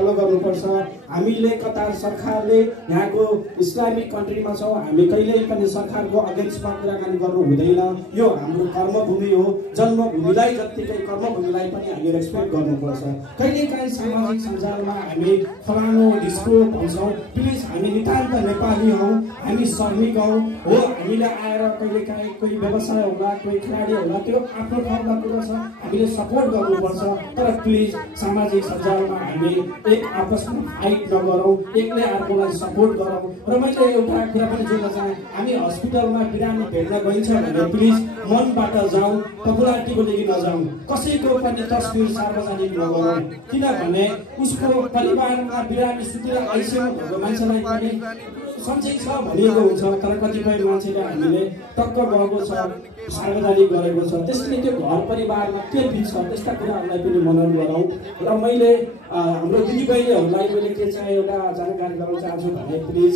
Follow गर्नुपर्छ। हामीले Qatar सरकारले यहाँको इस्लामिक कन्ट्रीमा छौँ, हामी कहिल्यै पनि सरकारको अगेन्स्टमा कुराकानी गर्नु हुँदैन। यो हाम्रो कर्मभूमि हो, जन्मभूमिलाई जत्तिकै कर्मभूमिलाई पनि हामी रेस्पेक्ट गर्नुपर्छ। कहिलेकाहीँ सामाजिक सञ्जालमा हामी फलानु डिस्को भन्छौँ, प्लिज हामी नितान्त नेपाली हौँ, हामी श्रमिक हौँ हो। हामीले आएर कहिलेकाहीँ कोही व्यवसाय होला, कोही खेलाडी होला, त्यो आफ्नो ठाउँमा कुरा छ, हामीले सपोर्ट गर्नुपर्छ। तर प्लिज सामाजिक सञ्जालमा हामी एक आपसमा फाइट नगरौँ, एकले अर्कोलाई सपोर्ट गरौँ। र मैले एउटा कुरा पनि जोड्न चाहेँ, हामी हस्पिटलमा बिरामी भेट्न गइन्छ भने प्लिज मनबाट जाउँ, पपुलारिटीको लागि नजाउँ, कसैको पनि तस्बिर सार्वजनिक नगरौँ। किनभने उसको परिवारमा बिरामी सुतेर आइसियु भएको मान्छेलाई पनि सन्चै छ भनिएको हुन्छ, तर कतिपय मान्छेले हामीले टक्क गएको छ, सार्वजनिक गरेको छ, त्यसले त्यो घर परिवारमा के बित्छ त्यस्ता कुराहरूलाई पनि मनन गरौँ। र मैले हाम्रो दिदीबहिनीहरूलाई मैले के चाहिँ एउटा जानकारी गराउन चाहन्छु भने प्लिज